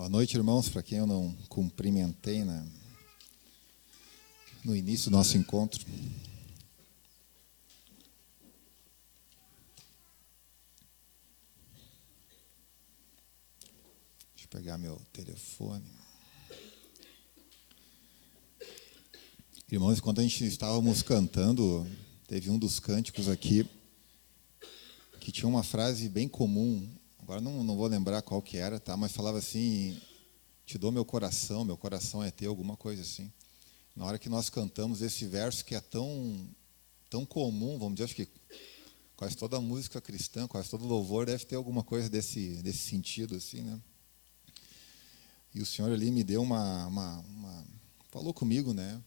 Boa noite, irmãos. Para quem eu não cumprimentei no início do nosso encontro. Deixa eu pegar meu telefone. Irmãos, enquanto a gente estávamos cantando, teve um dos cânticos aqui que tinha uma frase bem comum. Agora não vou lembrar qual que era, tá? Mas falava assim: te dou meu coração é teu, alguma coisa assim. Na hora que nós cantamos esse verso que é tão comum, vamos dizer, acho que quase toda música cristã, quase todo louvor deve ter alguma coisa desse sentido, assim, né? E o Senhor ali me deu falou comigo, né?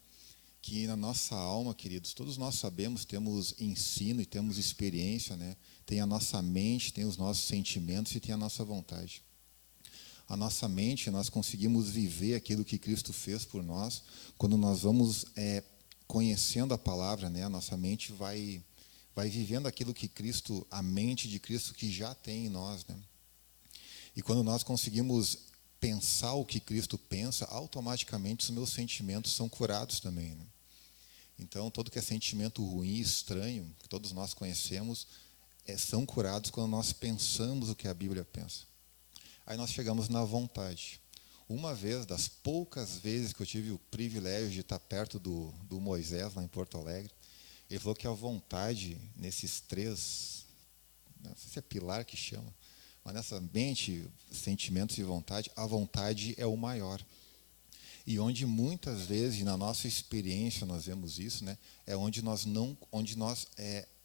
Que na nossa alma, queridos, todos nós sabemos, temos ensino e temos experiência, né? Tem a nossa mente, tem os nossos sentimentos e tem a nossa vontade. A nossa mente, nós conseguimos viver aquilo que Cristo fez por nós, quando nós vamos conhecendo a palavra, né? A nossa mente vai vivendo aquilo que Cristo, a mente de Cristo que já tem em nós, né? E quando nós conseguimos pensar o que Cristo pensa, automaticamente os meus sentimentos são curados também, né? Então, todo que é sentimento ruim, estranho, que todos nós conhecemos, são curados quando nós pensamos o que a Bíblia pensa. Aí nós chegamos na vontade. Uma vez, das poucas vezes que eu tive o privilégio de estar perto do Moisés, lá em Porto Alegre, ele falou que a vontade, nesses três, não sei se é pilar que chama, mas nessa mente, sentimentos e vontade, a vontade é o maior. E onde muitas vezes, na nossa experiência, nós vemos isso, né? É onde nós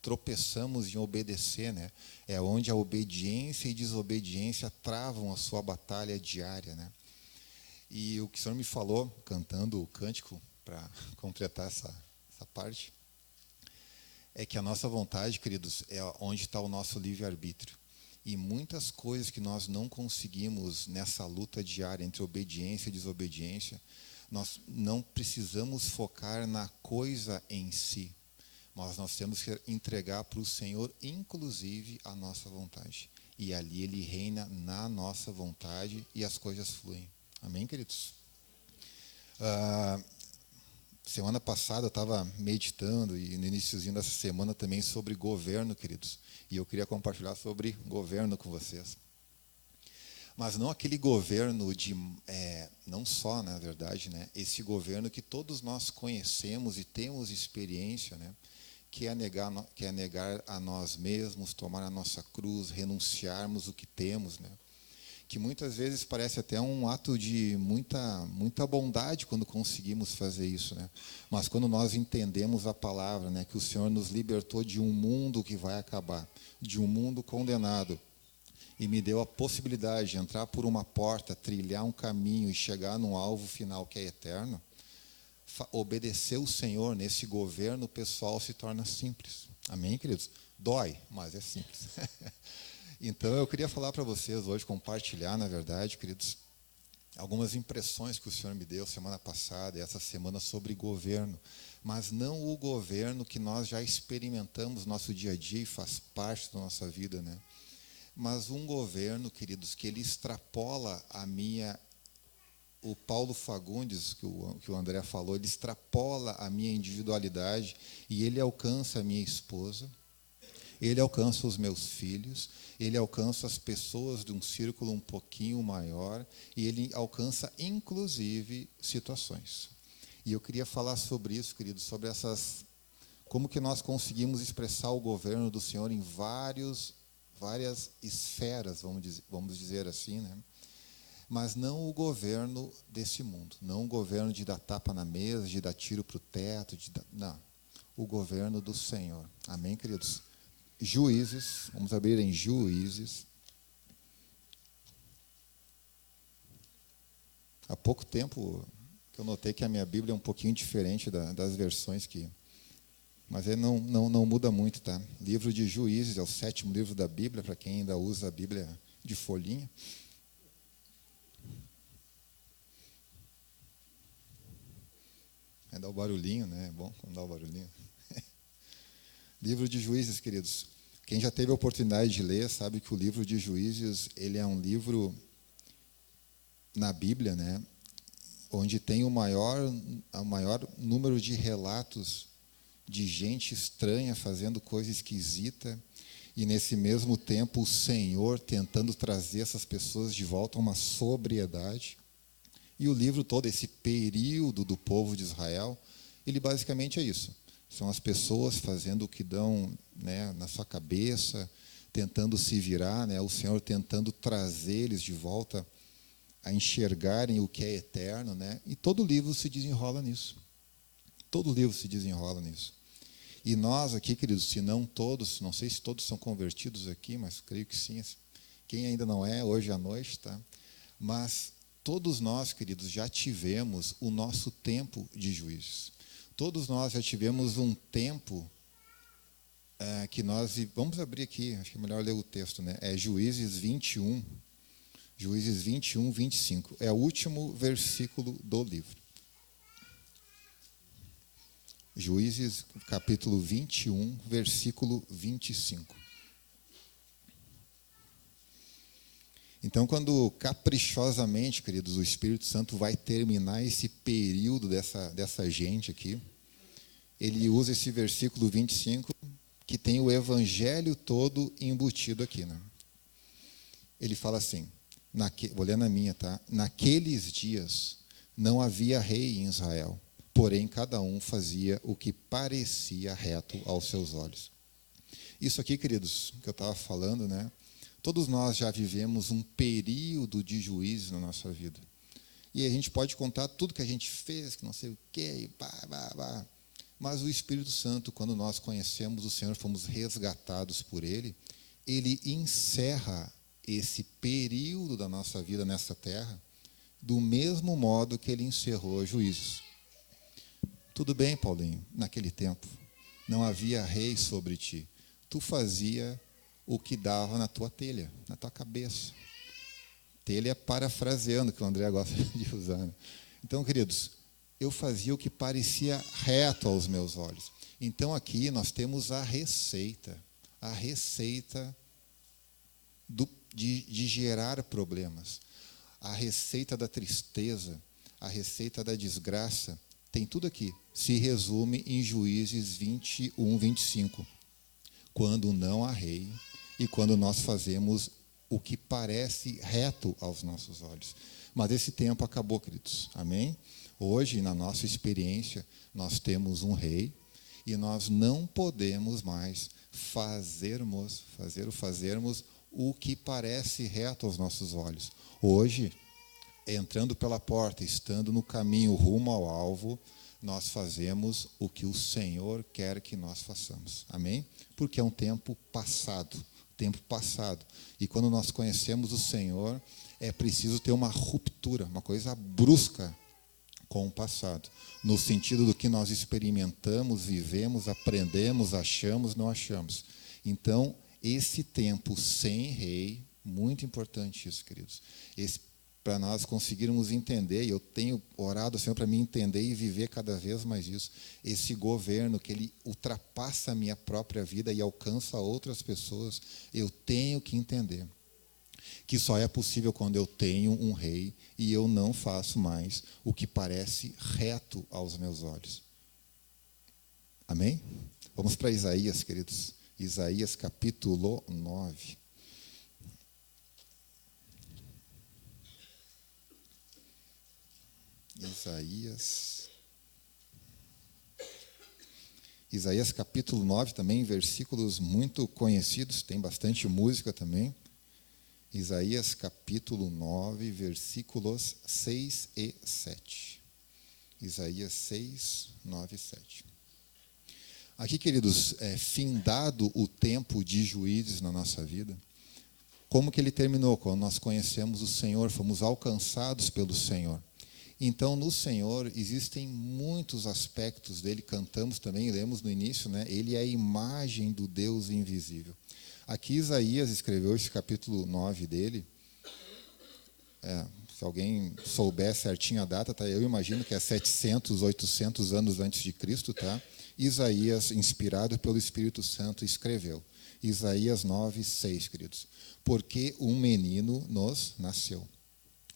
tropeçamos em obedecer, né? É onde a obediência e desobediência travam a sua batalha diária, né? E o que o Senhor me falou, cantando o cântico, para completar essa parte, é que a nossa vontade, queridos, é onde está o nosso livre-arbítrio. E muitas coisas que nós não conseguimos nessa luta diária entre obediência e desobediência, nós não precisamos focar na coisa em si, mas nós temos que entregar para o Senhor, inclusive, a nossa vontade. E ali Ele reina na nossa vontade e as coisas fluem. Amém, queridos? Semana passada eu estava meditando, e no iniciozinho dessa semana também, sobre governo, queridos. E eu queria compartilhar sobre governo com vocês. Mas não aquele governo não só, na verdade, né? Esse governo que todos nós conhecemos e temos experiência, né? Que é negar a nós mesmos, tomar a nossa cruz, renunciarmos o que temos, né? Que muitas vezes parece até um ato de muita bondade quando conseguimos fazer isso, né? Mas quando nós entendemos a palavra, né, que o Senhor nos libertou de um mundo que vai acabar, de um mundo condenado, e me deu a possibilidade de entrar por uma porta, trilhar um caminho e chegar num alvo final que é eterno, obedecer o Senhor nesse governo pessoal se torna simples. Amém, queridos? Dói, mas é simples. Então, eu queria falar para vocês hoje, compartilhar, na verdade, queridos, algumas impressões que o Senhor me deu semana passada e essa semana sobre governo, mas não o governo que nós já experimentamos no nosso dia a dia e faz parte da nossa vida, né? Mas um governo, queridos, que ele extrapola o Paulo Fagundes, que o André falou, ele extrapola a minha individualidade e ele alcança a minha esposa, ele alcança os meus filhos, ele alcança as pessoas de um círculo um pouquinho maior e ele alcança, inclusive, situações. E eu queria falar sobre isso, queridos, sobre como que nós conseguimos expressar o governo do Senhor em várias esferas, vamos dizer assim, né? Mas não o governo desse mundo, não o governo de dar tapa na mesa, de dar tiro para o teto, não. O governo do Senhor. Amém, queridos? Juízes, vamos abrir em Juízes. Há pouco tempo que eu notei que a minha Bíblia é um pouquinho diferente das versões mas ele não muda muito, tá? Livro de Juízes é o 7º livro da Bíblia, para quem ainda usa a Bíblia de folhinha. Dá o barulhinho, né? É bom quando dá o barulhinho. Livro de Juízes, queridos. Quem já teve a oportunidade de ler sabe que o livro de Juízes, ele é um livro na Bíblia, né, onde tem o maior número de relatos de gente estranha fazendo coisa esquisita, e nesse mesmo tempo o Senhor tentando trazer essas pessoas de volta a uma sobriedade. E o livro todo, esse período do povo de Israel, ele basicamente é isso. São as pessoas fazendo o que dão, né, na sua cabeça, tentando se virar, né, o Senhor tentando trazer eles de volta a enxergarem o que é eterno, né? E todo livro se desenrola nisso. Todo livro se desenrola nisso. E nós aqui, queridos, se não todos, não sei se todos são convertidos aqui, mas creio que sim. Quem ainda não é, hoje à noite, tá? Mas todos nós, queridos, já tivemos o nosso tempo de juízos. Todos nós já tivemos um tempo que nós... Vamos abrir aqui, acho que é melhor ler o texto, né? É Juízes 21, Juízes 21, 25. É o último versículo do livro. Juízes, capítulo 21, versículo 25. Então, quando caprichosamente, queridos, o Espírito Santo vai terminar esse período dessa gente aqui, ele usa esse versículo 25, que tem o evangelho todo embutido aqui, né? Ele fala assim, vou ler na minha, tá? Naqueles dias não havia rei em Israel, porém cada um fazia o que parecia reto aos seus olhos. Isso aqui, queridos, que eu estava falando, né? Todos nós já vivemos um período de juízo na nossa vida. E a gente pode contar tudo que a gente fez, que não sei o quê, mas o Espírito Santo, quando nós conhecemos o Senhor, fomos resgatados por Ele, Ele encerra esse período da nossa vida nessa terra do mesmo modo que Ele encerrou os juízos. Tudo bem, Paulinho, naquele tempo não havia rei sobre ti. Tu fazia o que dava na tua telha, na tua cabeça. Telha parafraseando, que o André gosta de usar, né? Então, queridos, eu fazia o que parecia reto aos meus olhos. Então, aqui nós temos a receita de gerar problemas, a receita da tristeza, a receita da desgraça, tem tudo aqui. Se resume em Juízes 21, 25. Quando não há rei e quando nós fazemos o que parece reto aos nossos olhos. Mas esse tempo acabou, queridos. Amém? Hoje, na nossa experiência, nós temos um rei e nós não podemos mais fazermos o que parece reto aos nossos olhos. Hoje, entrando pela porta, estando no caminho rumo ao alvo, nós fazemos o que o Senhor quer que nós façamos. Amém? Porque é um tempo passado. E quando nós conhecemos o Senhor, é preciso ter uma ruptura, uma coisa brusca com o passado, no sentido do que nós experimentamos, vivemos, aprendemos, achamos, não achamos. Então, esse tempo sem rei, muito importante isso, queridos. Para nós conseguirmos entender, e eu tenho orado ao Senhor para me entender e viver cada vez mais isso, esse governo que ele ultrapassa a minha própria vida e alcança outras pessoas, eu tenho que entender que só é possível quando eu tenho um rei e eu não faço mais o que parece reto aos meus olhos. Amém? Vamos para Isaías, queridos. Isaías capítulo 9. Isaías capítulo 9 também, versículos muito conhecidos, tem bastante música também. Isaías capítulo 9, versículos 6 e 7. Isaías 6, 9 e 7. Aqui, queridos, findado o tempo de juízes na nossa vida, como que ele terminou? Quando nós conhecemos o Senhor, fomos alcançados pelo Senhor. Então, no Senhor, existem muitos aspectos dele, cantamos também, lemos no início, né? Ele é a imagem do Deus invisível. Aqui Isaías escreveu esse capítulo 9 dele. Se alguém souber certinho a data, tá? Eu imagino que é 700, 800 anos antes de Cristo, tá? Isaías, inspirado pelo Espírito Santo, escreveu. Isaías 9, 6, queridos. Porque um menino nos nasceu.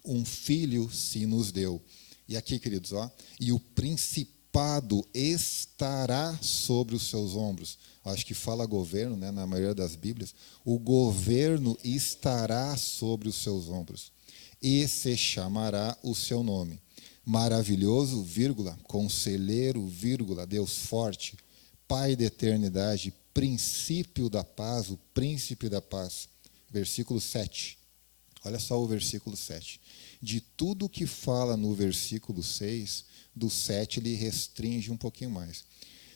um filho se nos deu. E aqui, queridos, ó, e o principado estará sobre os seus ombros. Acho que fala governo, né, na maioria das Bíblias. O governo estará sobre os seus ombros. E se chamará o seu nome. Maravilhoso, vírgula, conselheiro, vírgula, Deus forte, Pai da eternidade, princípio da paz, o príncipe da paz. Versículo 7. Olha só o versículo 7. De tudo que fala no versículo 6, do 7 ele restringe um pouquinho mais.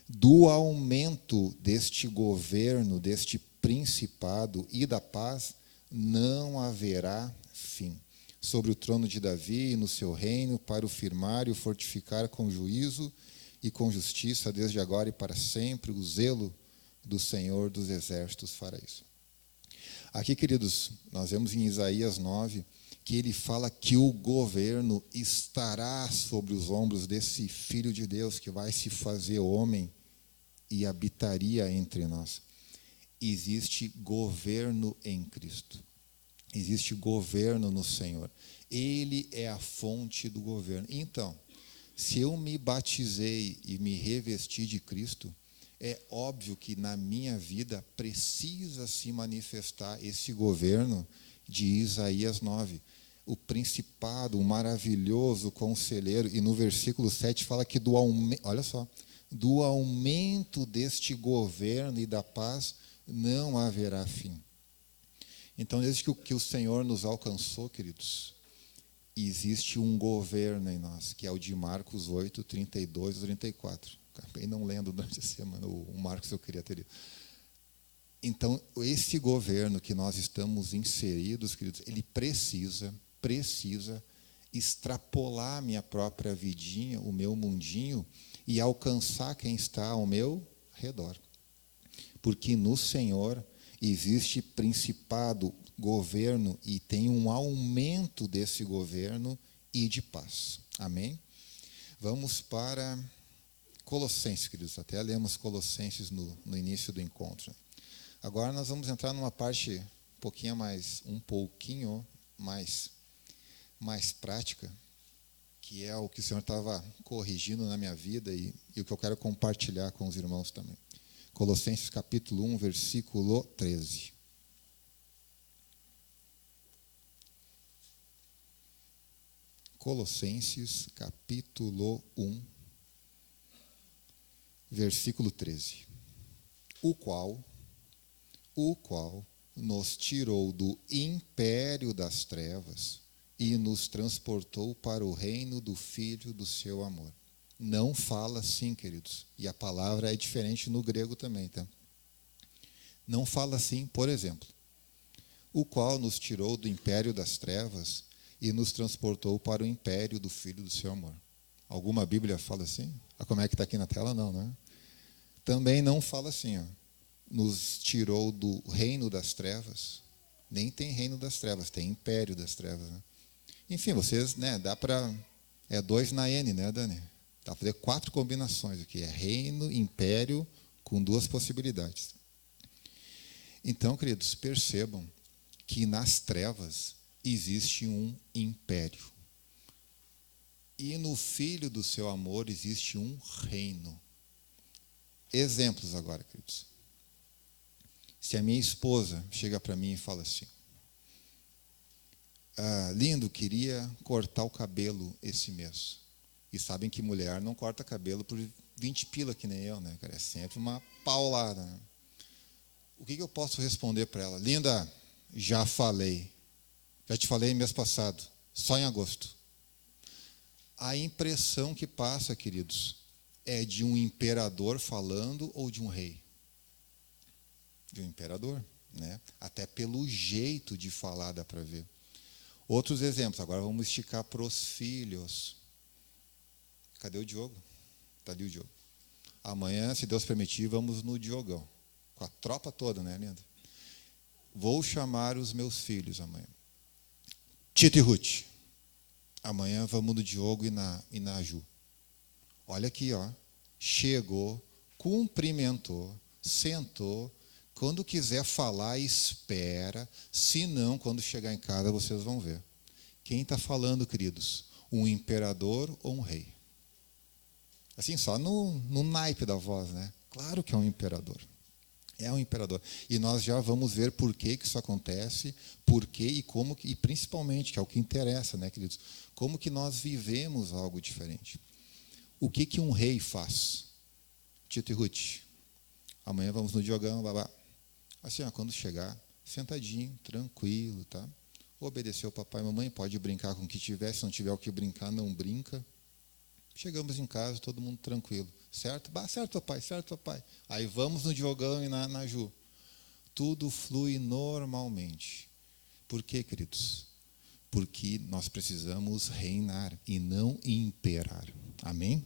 Do aumento deste governo, deste principado e da paz, não haverá fim. Sobre o trono de Davi e no seu reino, para o firmar e o fortificar com juízo e com justiça, desde agora e para sempre, o zelo do Senhor dos exércitos fará isso. Aqui, queridos, nós vemos em Isaías 9, que ele fala que o governo estará sobre os ombros desse Filho de Deus, que vai se fazer homem e habitaria entre nós. Existe governo em Cristo. Existe governo no Senhor. Ele é a fonte do governo. Então, se eu me batizei e me revesti de Cristo, é óbvio que na minha vida precisa se manifestar esse governo de Isaías 9. O principado, o maravilhoso conselheiro. E no versículo 7 fala que olha só, do aumento deste governo e da paz não haverá fim. Então, desde que o Senhor nos alcançou, queridos, existe um governo em nós, que é o de Marcos 8, 32 e 34. Acabei não lendo durante a semana, o Marcos eu queria ter lido. Então, esse governo que nós estamos inseridos, queridos, ele precisa extrapolar a minha própria vidinha, o meu mundinho, e alcançar quem está ao meu redor. Porque no Senhor existe principado, governo, e tem um aumento desse governo e de paz. Amém? Vamos para Colossenses, queridos. Até lemos Colossenses no início do encontro. Agora nós vamos entrar numa parte um pouquinho mais prática, que é o que o Senhor estava corrigindo na minha vida e o que eu quero compartilhar com os irmãos também. Colossenses capítulo 1, versículo 13. Colossenses capítulo 1, versículo 13. O qual nos tirou do império das trevas e nos transportou para o reino do Filho do seu amor. Não fala assim, queridos. E a palavra é diferente no grego também, tá? Não fala assim, por exemplo. O qual nos tirou do império das trevas e nos transportou para o império do Filho do seu amor. Alguma Bíblia fala assim? Como é que está aqui na tela? Não, né? Também não fala assim, ó. Nos tirou do reino das trevas. Nem tem reino das trevas, tem império das trevas, né? Enfim, vocês, né, dá para... É 2 na N, né, Dani? Dá para fazer 4 combinações aqui. É reino, império, com 2 possibilidades. Então, queridos, percebam que nas trevas existe um império. E no Filho do seu amor existe um reino. Exemplos agora, queridos. Se a minha esposa chega para mim e fala assim: lindo, queria cortar o cabelo esse mês. E sabem que mulher não corta cabelo por 20 pila, que nem eu, né? É sempre uma paulada, né? O que eu posso responder para ela? Linda, já falei. Já te falei mês passado, só em agosto. A impressão que passa, queridos, é de um imperador falando ou de um rei? De um imperador, né? Até pelo jeito de falar dá para ver. Outros exemplos, agora vamos esticar para os filhos. Cadê o Diogo? Está ali o Diogo. Amanhã, se Deus permitir, vamos no Diogão. Com a tropa toda, né, linda? Vou chamar os meus filhos amanhã. Tito e Ruth. Amanhã vamos no Diogo e na Ju. Olha aqui, ó. Chegou, cumprimentou, sentou. Quando quiser falar, espera. Se não, quando chegar em casa, vocês vão ver. Quem está falando, queridos? Um imperador ou um rei? Assim, só no naipe da voz, né? Claro que é um imperador. É um imperador. E nós já vamos ver por que isso acontece, por que e como, e principalmente, que é o que interessa, né, queridos? Como que nós vivemos algo diferente. O que um rei faz? Tito e Ruth, amanhã vamos no Diogão, babá. Assim, ó, quando chegar, sentadinho, tranquilo, tá? Obedeceu o papai e mamãe, pode brincar com o que tiver, se não tiver o que brincar, não brinca. Chegamos em casa, todo mundo tranquilo. Certo? Certo, papai, certo, papai. Aí vamos no Diogão e na Ju. Tudo flui normalmente. Por quê, queridos? Porque nós precisamos reinar e não imperar. Amém?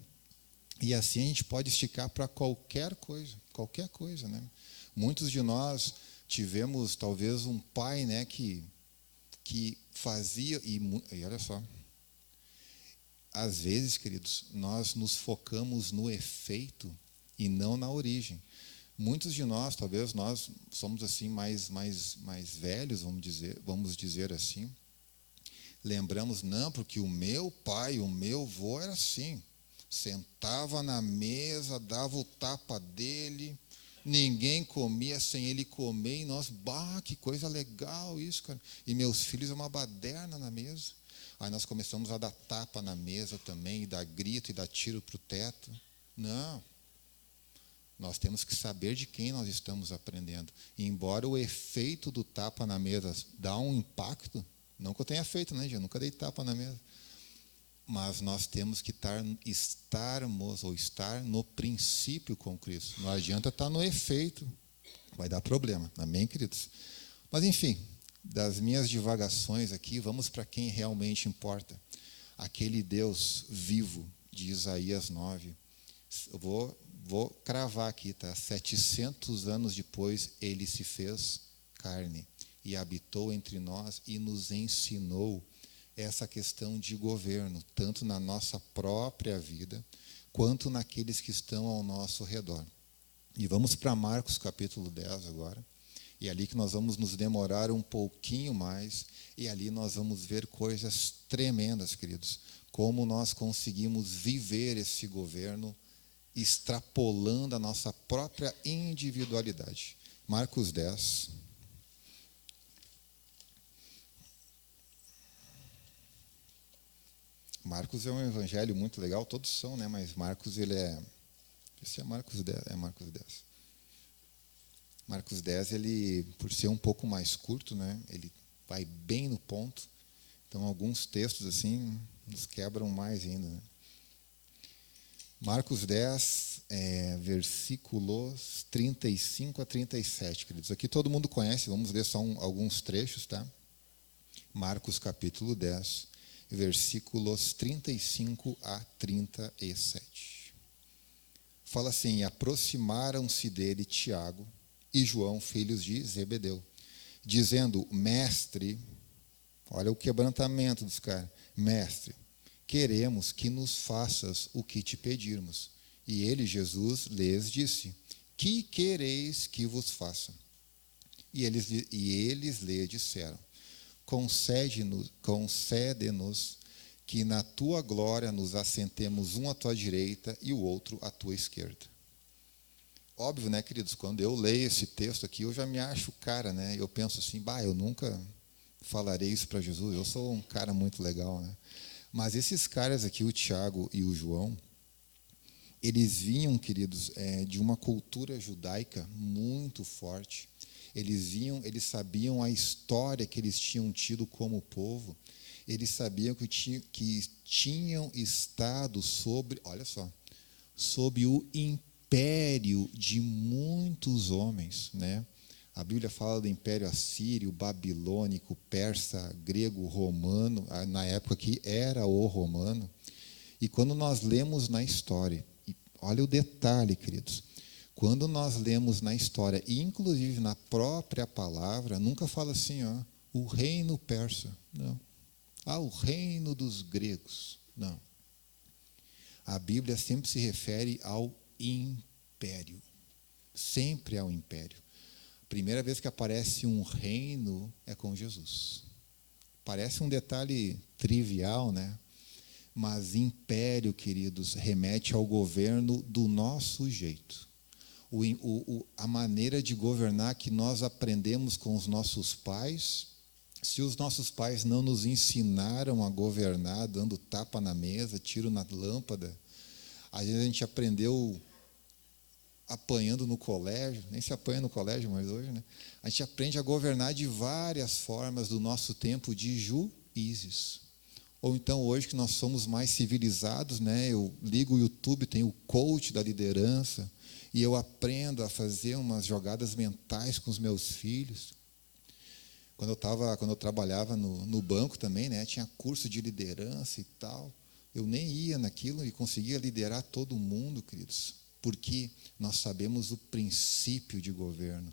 E assim a gente pode esticar para qualquer coisa, né? Muitos de nós tivemos talvez um pai, né, que fazia e olha só, às vezes, queridos, nós nos focamos no efeito e não na origem. Muitos de nós, talvez nós somos assim mais velhos, vamos dizer assim. Lembramos, não, porque o meu pai, o meu avô era assim. Sentava na mesa, dava o tapa dele, ninguém comia sem ele comer, e nós, que coisa legal isso, cara. E meus filhos é uma baderna na mesa. Aí nós começamos a dar tapa na mesa também, e dar grito, e dar tiro para o teto. Não. Nós temos que saber de quem nós estamos aprendendo. E embora o efeito do tapa na mesa dá um impacto, não que eu tenha feito, né, gente? Eu nunca dei tapa na mesa. Mas nós temos que estar no princípio com Cristo. Não adianta estar no efeito, vai dar problema. Amém, queridos? Mas, enfim, das minhas divagações aqui, vamos para quem realmente importa. Aquele Deus vivo de Isaías 9. Eu vou cravar aqui, tá? 700 anos depois, ele se fez carne e habitou entre nós e nos ensinou essa questão de governo, tanto na nossa própria vida, quanto naqueles que estão ao nosso redor. E vamos para Marcos capítulo 10 agora, e é ali que nós vamos nos demorar um pouquinho mais, e ali nós vamos ver coisas tremendas, queridos, como nós conseguimos viver esse governo, extrapolando a nossa própria individualidade. Marcos 10. Marcos é um evangelho muito legal, todos são, né? Mas Marcos, ele é... Esse é Marcos 10, é Marcos 10. Marcos 10, ele, por ser um pouco mais curto, né? Ele vai bem no ponto. Então, alguns textos, assim, nos quebram mais ainda, né? Marcos 10, versículos 35 a 37, queridos. Aqui todo mundo conhece, vamos ler só alguns trechos, tá? Marcos capítulo 10, versículos 35 a 37. Fala assim: e aproximaram-se dele Tiago e João, filhos de Zebedeu, dizendo: Mestre, olha o quebrantamento dos caras, Mestre, queremos que nos faças o que te pedirmos. E ele, Jesus, lhes disse: que quereis que vos faça? E eles lhe disseram: concede-nos que na tua glória nos assentemos um à tua direita e o outro à tua esquerda. Óbvio, né, queridos, quando eu leio esse texto aqui, eu já me acho cara, né? Eu penso assim, eu nunca falarei isso para Jesus, eu sou um cara muito legal, né? Mas esses caras aqui, o Tiago e o João, eles vinham, queridos, de uma cultura judaica muito forte. Eles sabiam a história que eles tinham tido como povo. Eles sabiam que tinham estado sobre o império de muitos homens, né? A Bíblia fala do império assírio, babilônico, persa, grego, romano, na época que era o romano. E quando nós lemos na história, olha o detalhe, queridos, quando nós lemos na história, e inclusive na própria palavra, nunca fala assim, o reino persa, não. O reino dos gregos, não. A Bíblia sempre se refere ao império, sempre ao império. A primeira vez que aparece um reino é com Jesus. Parece um detalhe trivial, né? Mas império, queridos, remete ao governo do nosso jeito. A maneira de governar que nós aprendemos com os nossos pais. Se os nossos pais não nos ensinaram a governar, dando tapa na mesa, tiro na lâmpada, às vezes a gente aprendeu apanhando no colégio, nem se apanha no colégio mais hoje, né? A gente aprende a governar de várias formas do nosso tempo de juízes. Ou então, hoje que nós somos mais civilizados, né? Eu ligo o YouTube, tem o coach da liderança, e eu aprendo a fazer umas jogadas mentais com os meus filhos. Quando eu trabalhava no banco também, né? Tinha curso de liderança e tal. Eu nem ia naquilo e conseguia liderar todo mundo, queridos, porque nós sabemos o princípio de governo.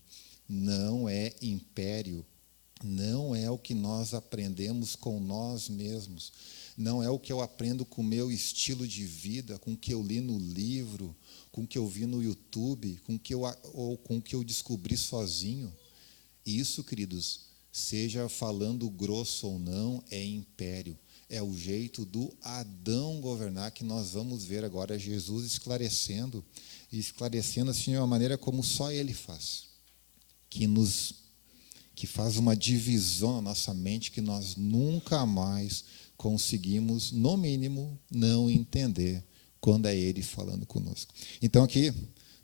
Não é império, não é o que nós aprendemos com nós mesmos, não é o que eu aprendo com o meu estilo de vida, com o que eu li no livro, com o que eu vi no YouTube, ou com o que eu descobri sozinho. Isso, queridos, seja falando grosso ou não, é império. É o jeito do Adão governar, que nós vamos ver agora Jesus esclarecendo assim de uma maneira como só Ele faz, que faz uma divisão na nossa mente que nós nunca mais conseguimos, no mínimo, não entender quando é Ele falando conosco. Então aqui,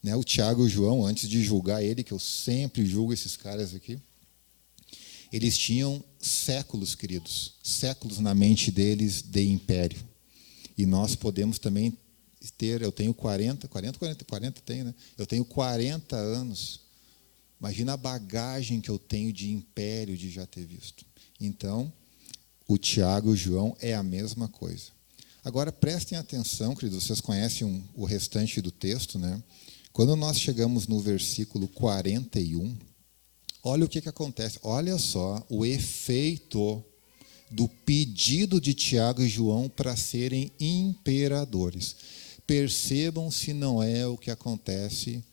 né, o Tiago e o João, antes de julgar ele, que eu sempre julgo esses caras aqui, eles tinham séculos, queridos, séculos na mente deles de império. E nós podemos também ter, eu tenho 40 tenho, né? Eu tenho 40 anos. Imagina a bagagem que eu tenho de império de já ter visto. Então, o Tiago e o João é a mesma coisa. Agora, prestem atenção, queridos, vocês conhecem o restante do texto, né? Quando nós chegamos no versículo 41, olha o que acontece. Olha só o efeito do pedido de Tiago e João para serem imperadores. Percebam se não é o que acontece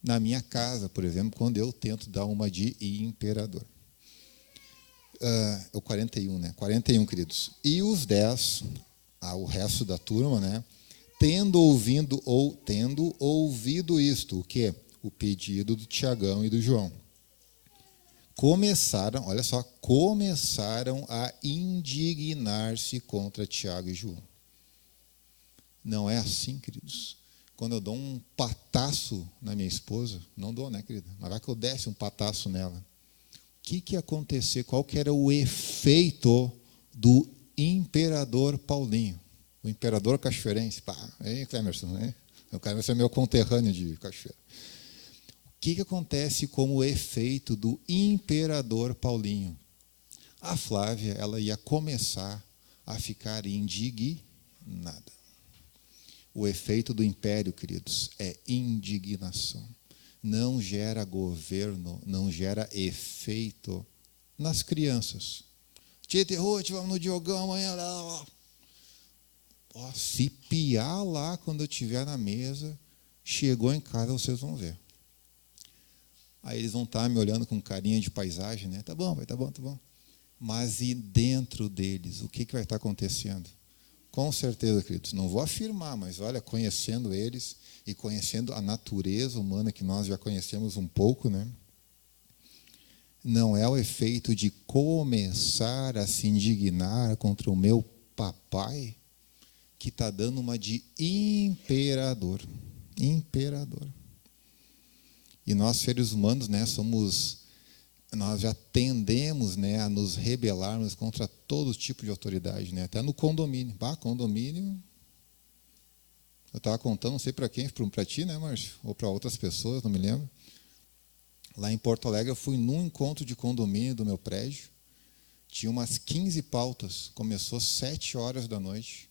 na minha casa, por exemplo, quando eu tento dar uma de imperador. O 41, né? 41, queridos. E os 10, o resto da turma, né? Tendo ouvido isto, o quê? O pedido do Tiagão e do João. Começaram a indignar-se contra Tiago e João. Não é assim, queridos. Quando eu dou um pataço na minha esposa, não dou, né, querida? Mas vai que eu desse um pataço nela. O que ia acontecer? Qual que era o efeito do imperador Paulinho? O imperador cachoeirense. Hein, Clemerson? Né? O Clemerson é meu conterrâneo de Cachoeira. O que acontece como efeito do imperador Paulinho? A Flávia, ela ia começar a ficar indignada. O efeito do império, queridos, é indignação. Não gera governo, não gera efeito nas crianças. Tita e Ruth, vamos no Diogão amanhã. Se piar lá quando eu estiver na mesa, chegou em casa, vocês vão ver. Aí eles vão estar me olhando com carinha de paisagem, né? Tá bom, vai, tá bom, tá bom. Mas e dentro deles, o que vai estar acontecendo? Com certeza, queridos, não vou afirmar, mas olha, conhecendo eles e conhecendo a natureza humana que nós já conhecemos um pouco, né? Não é o efeito de começar a se indignar contra o meu papai que está dando uma de imperador. Imperador. E nós, seres humanos, né, nós já tendemos, né, a nos rebelarmos contra todo tipo de autoridade, né? Até no condomínio. Condomínio, eu estava contando, não sei para quem, para ti, né, Márcio? Ou para outras pessoas, não me lembro. Lá em Porto Alegre, eu fui num encontro de condomínio do meu prédio. Tinha umas 15 pautas. Começou 7 horas da noite.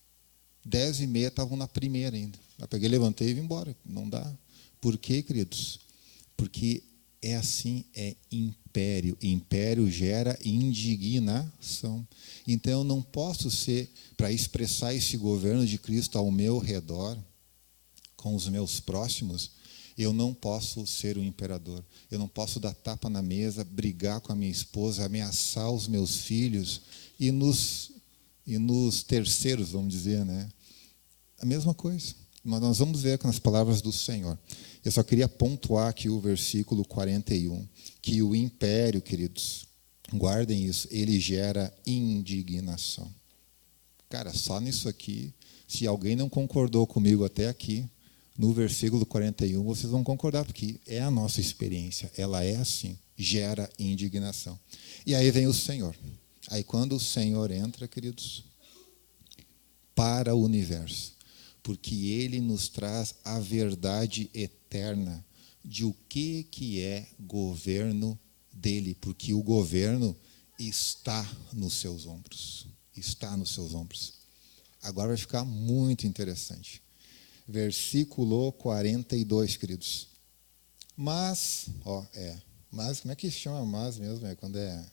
10h30 estavam na primeira ainda. Eu peguei, levantei e vim embora. Não dá. Por quê, queridos? Porque é assim, é império. Império gera indignação. Então, eu não posso ser, para expressar esse governo de Cristo ao meu redor, com os meus próximos, Eu não posso ser o imperador. Eu não posso dar tapa na mesa, brigar com a minha esposa, ameaçar os meus filhos e nos terceiros, vamos dizer, né? A mesma coisa. Mas nós vamos ver com as palavras do Senhor. Eu só queria pontuar aqui o versículo 41, que o império, queridos, guardem isso, ele gera indignação. Cara, só nisso aqui, se alguém não concordou comigo até aqui, no versículo 41, vocês vão concordar, porque é a nossa experiência, ela é assim, gera indignação. E aí vem o Senhor. Aí quando o Senhor entra, queridos, para o universo, porque Ele nos traz a verdade eterna de o que é governo dele, porque o governo está nos seus ombros. Está nos seus ombros. Agora vai ficar muito interessante. Versículo 42, queridos. Mas como é que chama mas mesmo? É quando é...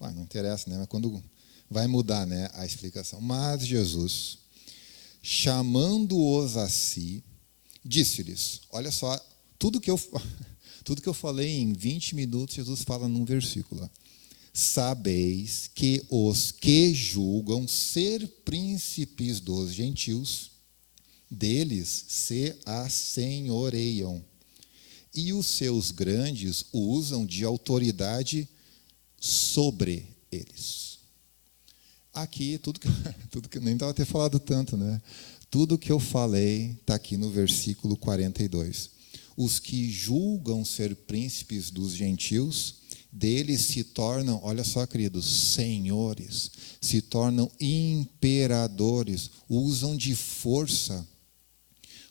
não interessa, né? Mas quando vai mudar, né, a explicação. Mas Jesus, chamando-os a si, disse-lhes, olha só, tudo que eu falei em 20 minutos, Jesus fala num versículo. Sabeis que os que julgam ser príncipes dos gentios, deles se assenhoreiam, e os seus grandes usam de autoridade sobre eles. Aqui, tudo que eu nem estava ter falado tanto, né? Tudo que eu falei está aqui no versículo 42. Os que julgam ser príncipes dos gentios, deles se tornam, olha só, queridos, senhores, se tornam imperadores, usam de força,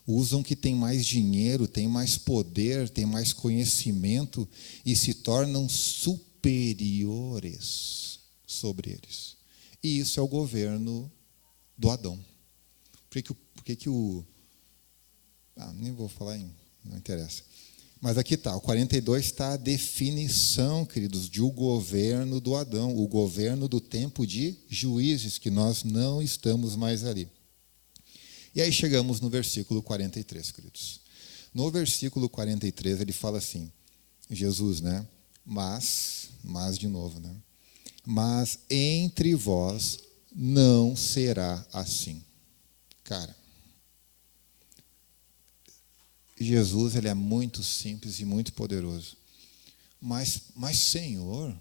usam que tem mais dinheiro, tem mais poder, tem mais conhecimento e se tornam superiores sobre eles. E isso é o governo do Adão. Por que o... nem vou falar, não interessa. Mas aqui está, o 42 está a definição, queridos, de o governo do Adão, o governo do tempo de juízes, que nós não estamos mais ali. E aí chegamos no versículo 43, queridos. No versículo 43 ele fala assim, Jesus, né? Mas de novo, né? Mas entre vós não será assim. Cara, Jesus, ele é muito simples e muito poderoso. Mas Senhor,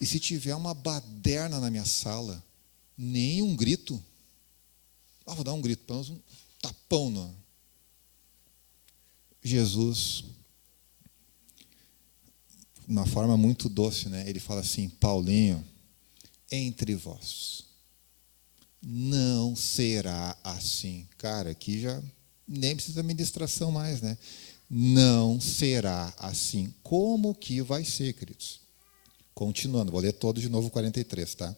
e se tiver uma baderna na minha sala, nem um grito? Vou dar um grito, pelo menos um tapão no... Jesus, de uma forma muito doce, né? Ele fala assim, Paulinho, entre vós não será assim. Cara, aqui já nem precisa ministração mais, né? Não será assim. Como que vai ser, queridos? Continuando, vou ler todo de novo 43, tá?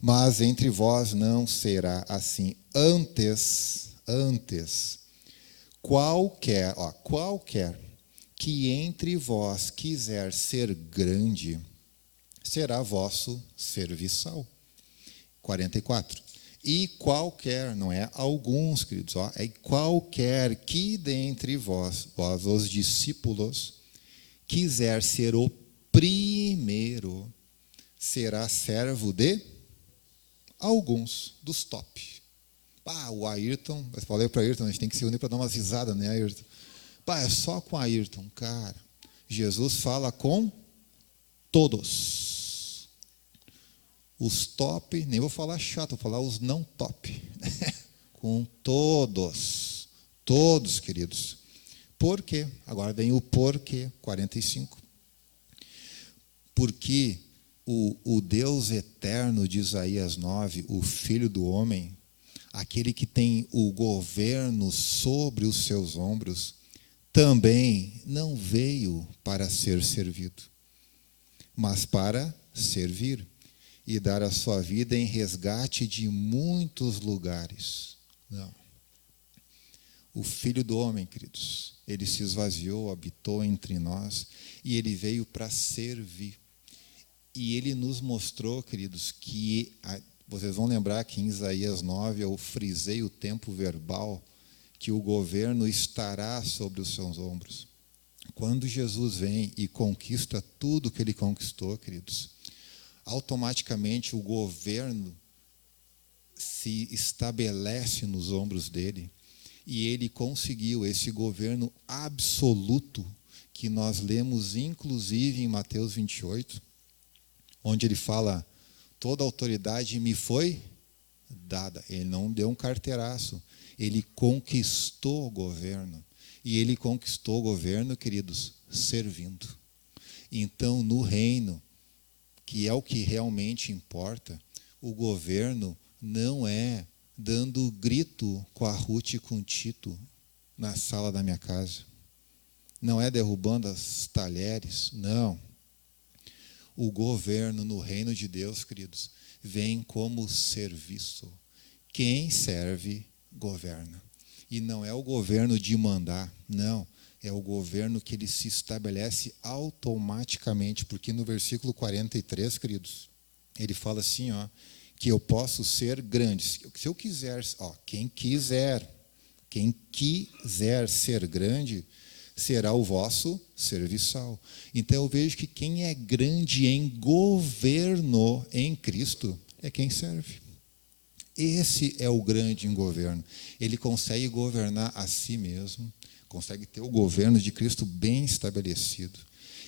Mas entre vós não será assim. Antes, qualquer que entre vós quiser ser grande, será vosso serviçal. 44. E qualquer, não é alguns, queridos, é qualquer que dentre vós, os discípulos, quiser ser o primeiro, será servo de alguns, dos top. O Ayrton, eu falei para o Ayrton, a gente tem que se unir para dar umas risadas, né, Ayrton? É só com Ayrton, cara. Jesus fala com todos. Os top, nem vou falar chato, vou falar os não top. Com todos. Todos, queridos. Por quê? Agora vem o porquê, 45. Porque o Deus eterno de Isaías 9, o Filho do Homem, aquele que tem o governo sobre os seus ombros, também não veio para ser servido, mas para servir e dar a sua vida em resgate de muitos lugares. Não. O Filho do Homem, queridos, ele se esvaziou, habitou entre nós e ele veio para servir. E ele nos mostrou, queridos, que vocês vão lembrar que em Isaías 9 eu frisei o tempo verbal, que o governo estará sobre os seus ombros. Quando Jesus vem e conquista tudo que ele conquistou, queridos, automaticamente o governo se estabelece nos ombros dele, e ele conseguiu esse governo absoluto que nós lemos inclusive em Mateus 28, onde ele fala: toda autoridade me foi dada. Ele não deu um carteiraço, ele conquistou o governo. E ele conquistou o governo, queridos, servindo. Então, no reino, que é o que realmente importa, o governo não é dando grito com a Ruth e com o Tito na sala da minha casa. Não é derrubando os talheres, não. O governo no reino de Deus, queridos, vem como serviço. Quem serve, governa. E não é o governo de mandar, não. É o governo que ele se estabelece automaticamente, porque no versículo 43, queridos, ele fala assim, que eu posso ser grande. Se eu quiser, quem quiser ser grande, será o vosso serviçal. Então eu vejo que quem é grande em governo em Cristo é quem serve. Esse é o grande em governo. Ele consegue governar a si mesmo, consegue ter o governo de Cristo bem estabelecido.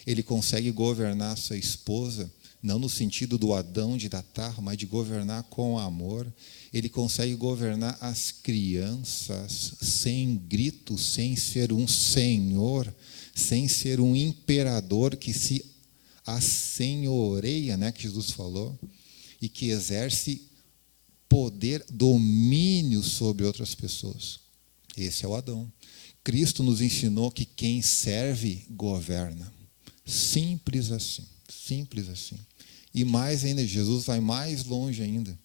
Ele consegue governar a sua esposa, não no sentido do Adão de datar, mas de governar com amor. Ele consegue governar as crianças sem grito, sem ser um senhor, sem ser um imperador que se assenhoreia, que Jesus falou, e que exerce poder, domínio sobre outras pessoas. Esse é o Adão. Cristo nos ensinou que quem serve, governa. Simples assim, simples assim. E mais ainda, Jesus vai mais longe ainda.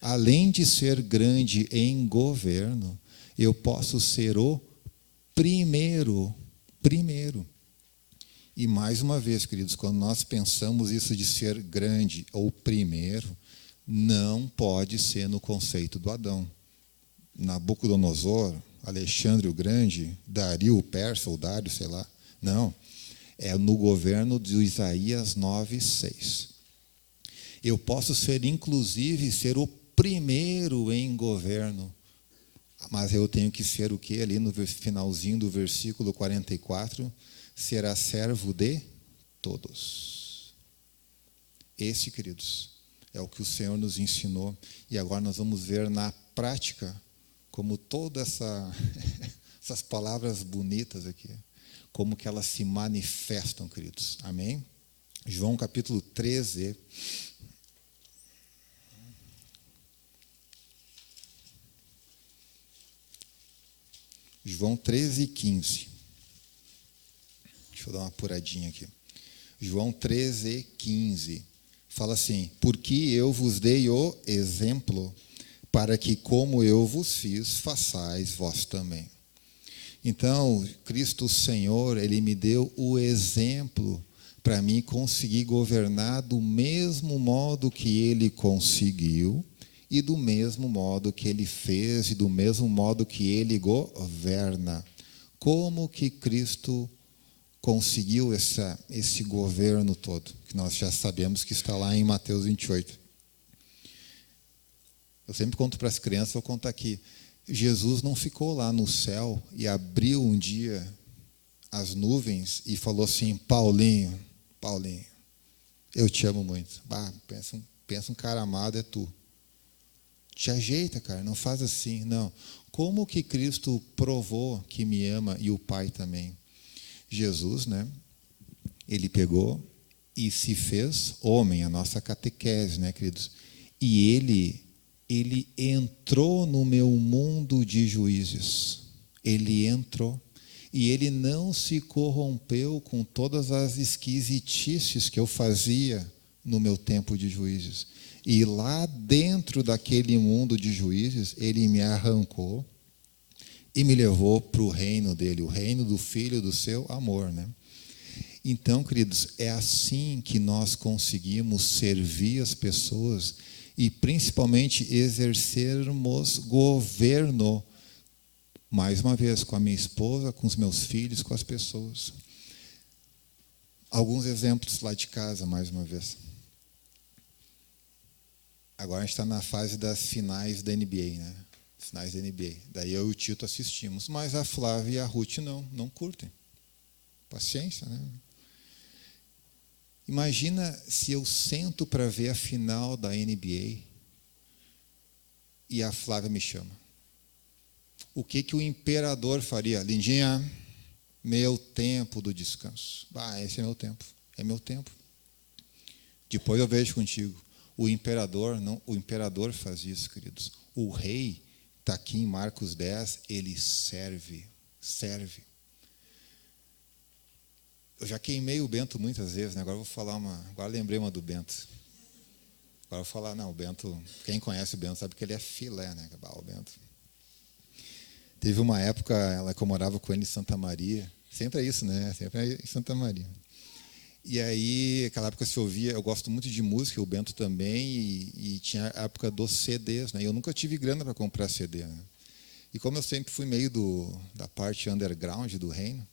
Além de ser grande em governo, eu posso ser o primeiro. E mais uma vez, queridos, quando nós pensamos isso de ser grande ou primeiro, não pode ser no conceito do Adão. Nabucodonosor, Alexandre o Grande, Dario o Persa, ou Dário, sei lá. Não, é no governo de Isaías 9:6. Eu posso ser, inclusive, ser o primeiro em governo, mas eu tenho que ser o quê? Ali no finalzinho do versículo 44, será servo de todos. Esse, queridos, é o que o Senhor nos ensinou, e agora nós vamos ver na prática como todas essas palavras bonitas aqui, como que elas se manifestam, queridos. Amém? João capítulo 13. João 13:15. Deixa eu dar uma apuradinha aqui. João 13:15. Fala assim: porque eu vos dei o exemplo, para que, como eu vos fiz, façais vós também. Então, Cristo Senhor, Ele me deu o exemplo para mim conseguir governar do mesmo modo que Ele conseguiu, e do mesmo modo que Ele fez, e do mesmo modo que Ele governa. Como que Cristo conseguiu esse governo todo, que nós já sabemos que está lá em Mateus 28. Eu sempre conto para as crianças, vou contar aqui. Jesus não ficou lá no céu e abriu um dia as nuvens e falou assim: Paulinho, eu te amo muito. Pensa um cara amado, é tu. Te ajeita, cara, não faz assim. Não. Como que Cristo provou que me ama e o Pai também? Jesus, ele pegou e se fez homem, a nossa catequese, queridos? E ele entrou no meu mundo de juízes. Ele entrou. E ele não se corrompeu com todas as esquisitices que eu fazia no meu tempo de juízes. E lá dentro daquele mundo de juízes, ele me arrancou e me levou para o reino dele, o reino do Filho do seu amor. Então, queridos, é assim que nós conseguimos servir as pessoas e principalmente exercermos governo mais uma vez, com a minha esposa, com os meus filhos, com as pessoas. Alguns exemplos lá de casa, mais uma vez. Agora a gente está na fase das finais da NBA, né? Finais da NBA. Daí eu e o Tito assistimos, mas a Flávia e a Ruth não curtem. Paciência, né? Imagina se eu sento para ver a final da NBA e a Flávia me chama. O que o imperador faria? Lindinha, meu tempo do descanso. Esse é meu tempo. É meu tempo. Depois eu vejo contigo. O imperador faz isso, queridos. O rei está aqui em Marcos 10, ele serve. Eu já queimei o Bento muitas vezes, né? Agora eu vou falar agora lembrei uma do Bento. Agora eu vou falar, o Bento, quem conhece o Bento sabe que ele é filé, né? O Bento. Teve uma época, ela que eu morava com ele em Santa Maria. Sempre é isso, né? Sempre é em Santa Maria. E aí, aquela época se ouvia, eu gosto muito de música, o Bento também, e tinha a época dos CDs, né? Eu nunca tive grana para comprar CD, né? E como eu sempre fui meio da parte underground do reino,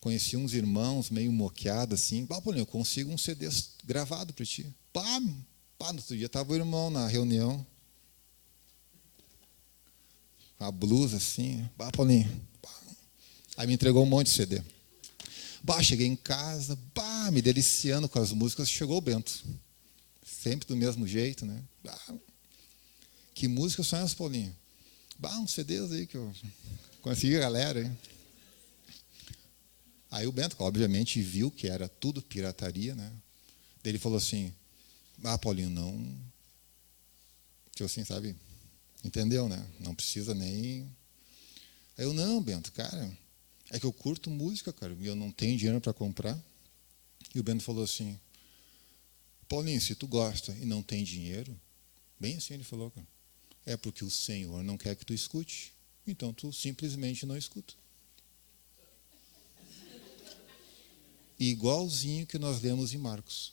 conheci uns irmãos meio moqueados assim, Paulinho, eu consigo um CD gravado para ti. No outro dia estava o irmão na reunião, a blusa assim, Paulinho. Aí me entregou um monte de CD. Cheguei em casa, me deliciando com as músicas, chegou o Bento. Sempre do mesmo jeito, né? Que músicas são essas, Paulinho? Uns CDs aí que eu consegui a galera. Hein? Aí o Bento, obviamente, viu que era tudo pirataria, né? Daí ele falou assim, Paulinho, não... Tipo assim, sabe? Entendeu, né? Não precisa nem... Aí eu, não, Bento, cara... É que eu curto música, cara, e eu não tenho dinheiro para comprar. E o Bento falou assim, Paulinho, se tu gosta e não tem dinheiro, bem assim ele falou, cara, é porque o Senhor não quer que tu escute, então tu simplesmente não escuta. Igualzinho que nós lemos em Marcos.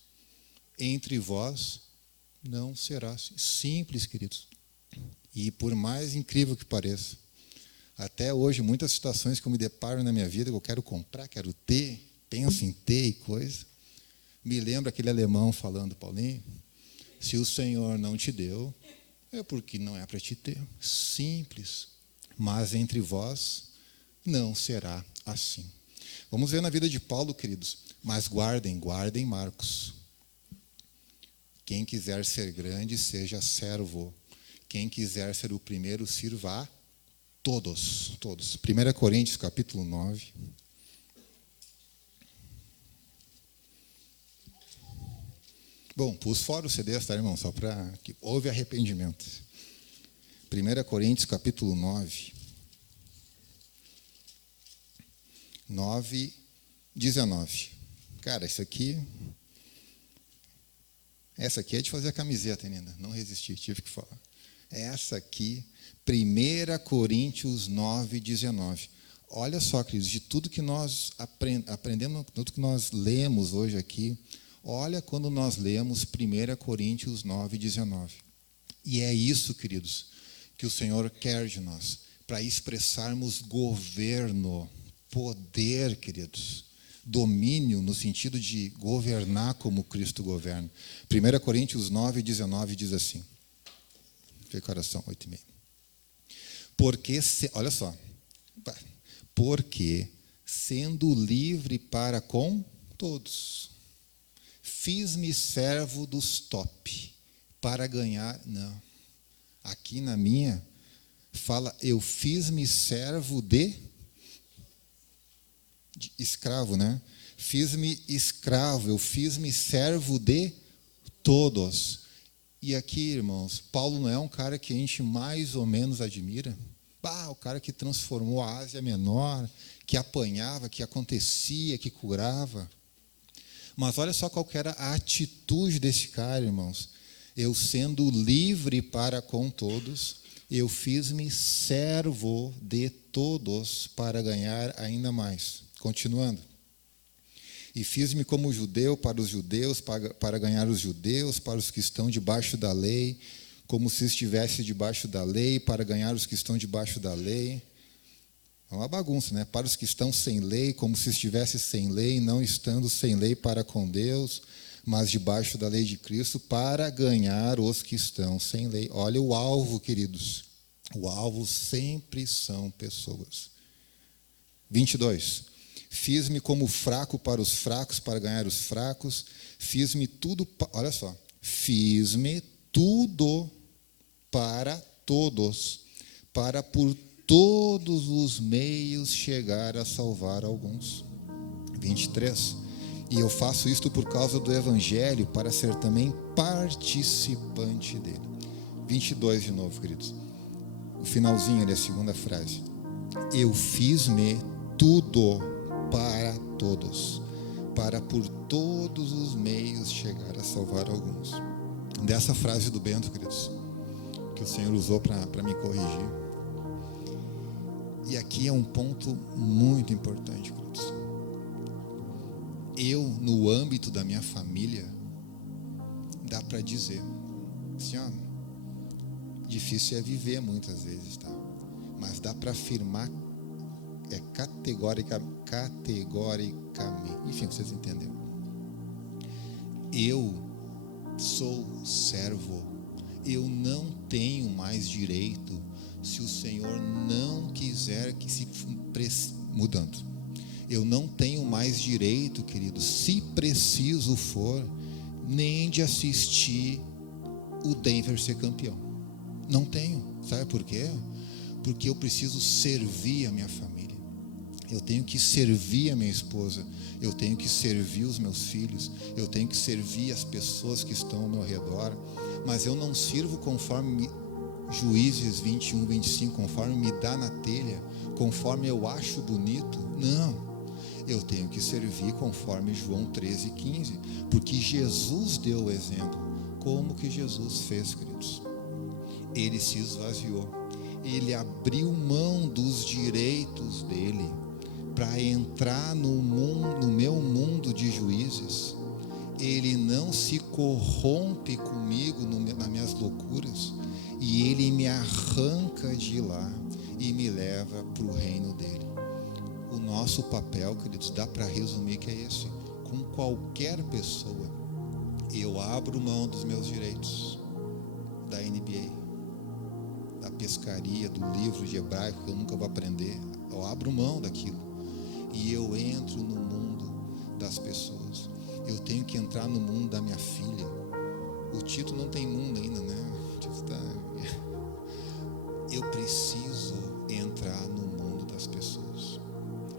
Entre vós não será assim. Simples, queridos. E por mais incrível que pareça, até hoje, muitas situações que eu me deparo na minha vida, que eu quero comprar, quero ter, penso em ter e coisa. Me lembra aquele alemão falando, Paulinho, se o Senhor não te deu, é porque não é para te ter. Simples. Mas entre vós não será assim. Vamos ver na vida de Paulo, queridos. Mas guardem Marcos. Quem quiser ser grande, seja servo. Quem quiser ser o primeiro, sirva a todos. 1 Coríntios, capítulo 9. Pus fora o CD, tá, irmão? Só para que houve arrependimento. 1 Coríntios, capítulo 9. 9, 19. Cara, essa aqui é de fazer a camiseta ainda. Não resisti, tive que falar. Essa aqui... 1 Coríntios 9, 19. Olha só, queridos, de tudo que nós aprendemos, tudo que nós lemos hoje aqui, olha quando nós lemos 1 Coríntios 9, 19. E é isso, queridos, que o Senhor quer de nós, para expressarmos governo, poder, queridos, domínio no sentido de governar como Cristo governa. 1 Coríntios 9, 19 diz assim, fica oração, 8:30. Olha só, porque sendo livre para com todos, fiz-me servo dos top, para ganhar, não, aqui na minha, fala, eu fiz-me servo de escravo, né? Fiz-me escravo, eu fiz-me servo de todos. E aqui, irmãos, Paulo não é um cara que a gente mais ou menos admira? O cara que transformou a Ásia Menor, que apanhava, que acontecia, que curava. Mas olha só qual que era a atitude desse cara, irmãos. Eu sendo livre para com todos, eu fiz-me servo de todos para ganhar ainda mais. Continuando. E fiz-me como judeu para os judeus, para ganhar os judeus, para os que estão debaixo da lei, como se estivesse debaixo da lei, para ganhar os que estão debaixo da lei. É uma bagunça, né? Para os que estão sem lei, como se estivesse sem lei, não estando sem lei para com Deus, mas debaixo da lei de Cristo, para ganhar os que estão sem lei. Olha o alvo, queridos. O alvo sempre são pessoas. 22. Fiz-me como fraco para os fracos, para ganhar os fracos. Fiz-me tudo, olha só. Fiz-me tudo para todos, para por todos os meios chegar a salvar alguns. 23. E eu faço isto por causa do Evangelho, para ser também participante dele. 22 de novo, queridos. O finalzinho ali, a segunda frase. Eu fiz-me tudo para todos, para por todos os meios chegar a salvar alguns. Dessa frase do Bento, queridos, que o Senhor usou para me corrigir. E aqui é um ponto muito importante, queridos. Eu, no âmbito da minha família, dá para dizer assim, ó, difícil é viver muitas vezes, tá? Mas dá para afirmar categoricamente, enfim, vocês entenderam. Eu sou servo, eu não tenho mais direito se o Senhor não quiser que se mudando. Eu não tenho mais direito, querido, se preciso for, nem de assistir o Denver ser campeão. Não tenho. Sabe por quê? Porque eu preciso servir a minha família. Eu tenho que servir a minha esposa. Eu tenho que servir os meus filhos. Eu tenho que servir as pessoas que estão ao meu redor. Mas eu não sirvo conforme Juízes 21, 25, conforme me dá na telha, conforme eu acho bonito. Não. Eu tenho que servir conforme João 13, 15. Porque Jesus deu o exemplo. Como que Jesus fez, queridos? Ele se esvaziou. Ele abriu mão dos direitos dele para entrar no meu mundo de juízes. Ele não se corrompe comigo nas minhas loucuras, e ele me arranca de lá e me leva para o reino dele. O nosso papel, queridos, dá para resumir que é esse. Com qualquer pessoa, eu abro mão dos meus direitos, da NBA, da pescaria, do livro de hebraico que eu nunca vou aprender. Eu abro mão daquilo e eu entro no mundo das pessoas. Eu tenho que entrar no mundo da minha filha. O Tito não tem mundo ainda, né? O Tito tá... Eu preciso entrar no mundo das pessoas.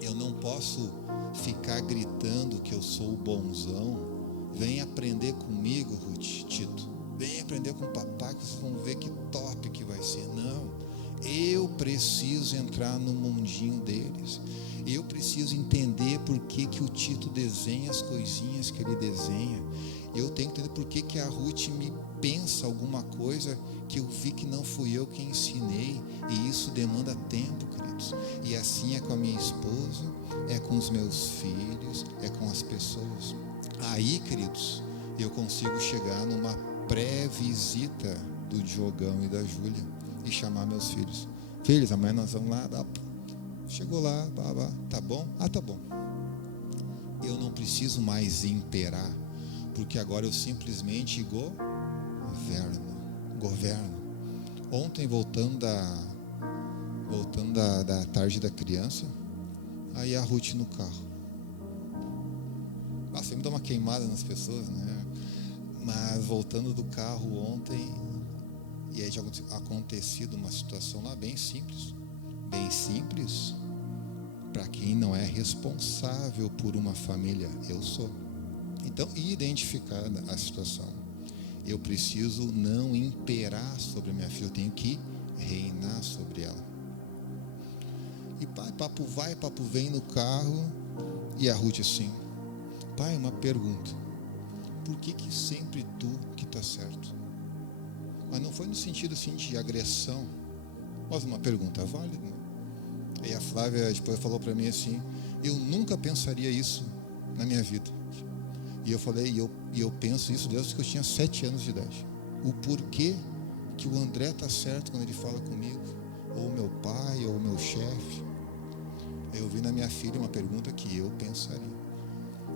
Eu não posso ficar gritando que eu sou o bonzão. Vem aprender comigo, Ruth, Tito. Vem aprender com o papai que vocês vão ver que top que vai ser. Não, eu preciso entrar no mundinho deles. Eu preciso entender por que o Tito desenha as coisinhas que ele desenha. Eu tenho que entender por que a Ruth me pensa alguma coisa que eu vi que não fui eu quem ensinei. E isso demanda tempo, queridos. E assim é com a minha esposa, é com os meus filhos, é com as pessoas. Aí, queridos, eu consigo chegar numa pré-visita do Diogão e da Júlia e chamar meus filhos. Filhos, amanhã nós vamos lá. Chegou lá, tá bom? Tá bom. Eu não preciso mais imperar, porque agora eu simplesmente governo. Ontem, voltando da tarde da criança, aí a Ruth no carro. Sempre dá uma queimada nas pessoas, né? Mas voltando do carro ontem, e aí tinha acontecido uma situação lá bem simples para quem não é responsável por uma família. Eu sou. Então, identificar a situação. Eu preciso não imperar sobre a minha filha, eu tenho que reinar sobre ela. E pai, papo vai, papo vem no carro, e a Ruth assim: pai, uma pergunta. Por que sempre tu que está certo? Mas não foi no sentido assim de agressão, mas uma pergunta válida. Aí a Flávia depois falou para mim assim: eu nunca pensaria isso na minha vida. E eu falei, e eu penso isso desde que eu tinha 7 anos de idade. O porquê que o André está certo quando ele fala comigo, ou meu pai, ou meu chefe. Eu vi na minha filha uma pergunta que eu pensaria: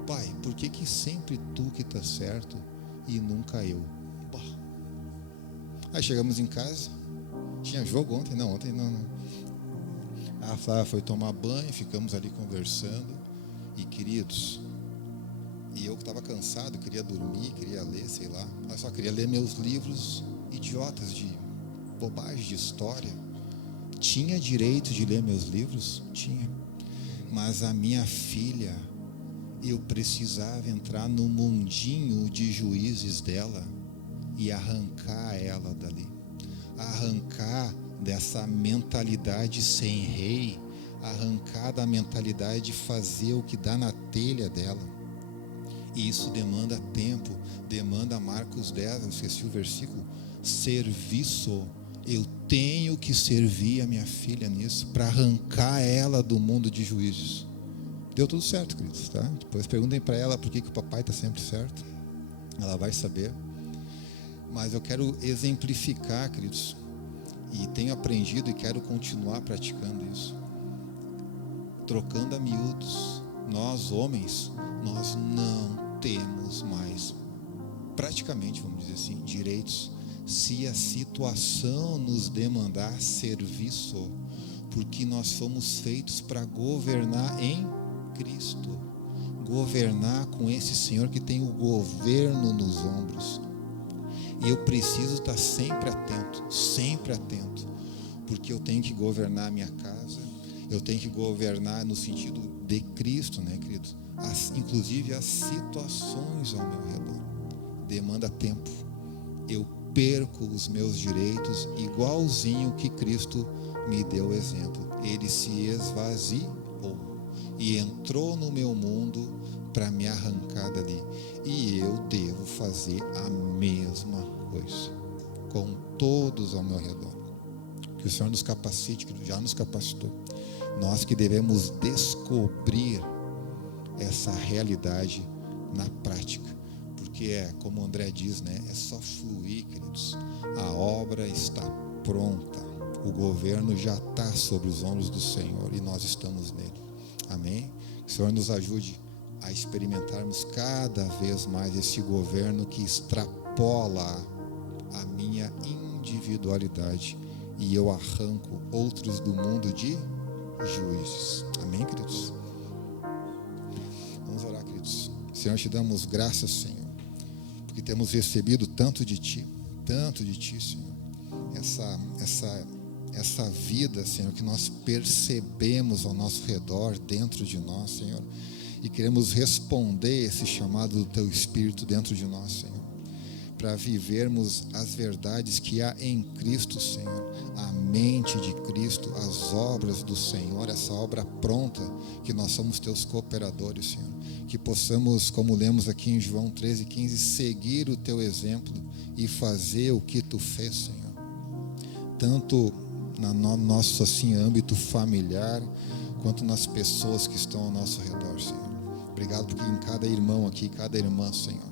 pai, por que sempre tu que está certo e nunca eu? Bah. Aí chegamos em casa, tinha jogo ontem? Não, ontem não. A Flávia foi tomar banho, ficamos ali conversando. E queridos, e eu que estava cansado, queria dormir, queria ler, sei lá. Mas só queria ler meus livros idiotas de bobagem, de história. Tinha direito de ler meus livros? Tinha. Mas a minha filha, eu precisava entrar no mundinho de juízes dela e arrancar ela dali. Arrancar dessa mentalidade sem rei, arrancar da mentalidade de fazer o que dá na telha dela. E isso demanda tempo, demanda Marcos 10, eu esqueci o versículo, serviço. Eu tenho que servir a minha filha nisso, para arrancar ela do mundo de juízes. Deu tudo certo, queridos, tá? Depois perguntem para ela por que o papai está sempre certo. Ela vai saber. Mas eu quero exemplificar, queridos, e tenho aprendido e quero continuar praticando isso. Trocando a miúdos, nós homens, nós não temos mais, praticamente, vamos dizer assim, direitos, se a situação nos demandar serviço, porque nós fomos feitos para governar em Cristo, governar com esse Senhor que tem o governo nos ombros. E eu preciso estar sempre atento, porque eu tenho que governar a minha casa, eu tenho que governar no sentido de Cristo, né, querido? Inclusive as situações ao meu redor. Demanda tempo. Eu perco os meus direitos igualzinho que Cristo me deu exemplo. Ele se esvaziou e entrou no meu mundo para me arrancar dali. E eu devo fazer a mesma coisa com todos ao meu redor. Que o Senhor nos capacite, que já nos capacitou. Nós que devemos descobrir essa realidade na prática. Porque é, como o André diz, né? É só fluir, queridos. A obra está pronta. O governo já está sobre os ombros do Senhor e nós estamos nele. Amém? Que o Senhor nos ajude a experimentarmos cada vez mais esse governo que extrapola a minha individualidade e eu arranco outros do mundo de juízes. Amém, queridos? Vamos orar, queridos. Senhor, te damos graças, Senhor, porque temos recebido tanto de Ti, Senhor. Essa vida, Senhor, que nós percebemos ao nosso redor, dentro de nós, Senhor, e queremos responder esse chamado do Teu Espírito dentro de nós, Senhor, para vivermos as verdades que há em Cristo, Senhor, a mente de Cristo, as obras do Senhor, essa obra pronta, que nós somos Teus cooperadores, Senhor, que possamos, como lemos aqui em João 13:15, seguir o Teu exemplo e fazer o que Tu fez, Senhor, tanto no nosso assim, âmbito familiar, quanto nas pessoas que estão ao nosso redor, Senhor. Obrigado porque em cada irmão aqui, cada irmã, Senhor,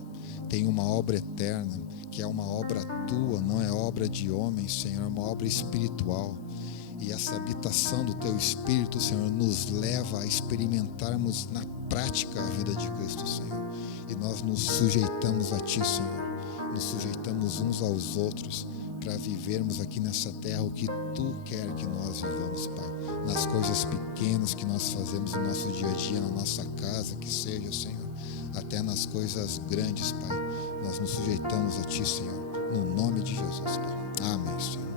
tem uma obra eterna, que é uma obra Tua, não é obra de homens, Senhor, é uma obra espiritual. E essa habitação do Teu Espírito, Senhor, nos leva a experimentarmos na prática a vida de Cristo, Senhor. E nós nos sujeitamos a Ti, Senhor, nos sujeitamos uns aos outros, para vivermos aqui nessa terra o que Tu quer que nós vivamos, Pai, nas coisas pequenas que nós fazemos no nosso dia a dia, na nossa casa, que seja, Senhor, até nas coisas grandes, Pai, nós nos sujeitamos a Ti, Senhor, no nome de Jesus, Pai. Amém, Senhor.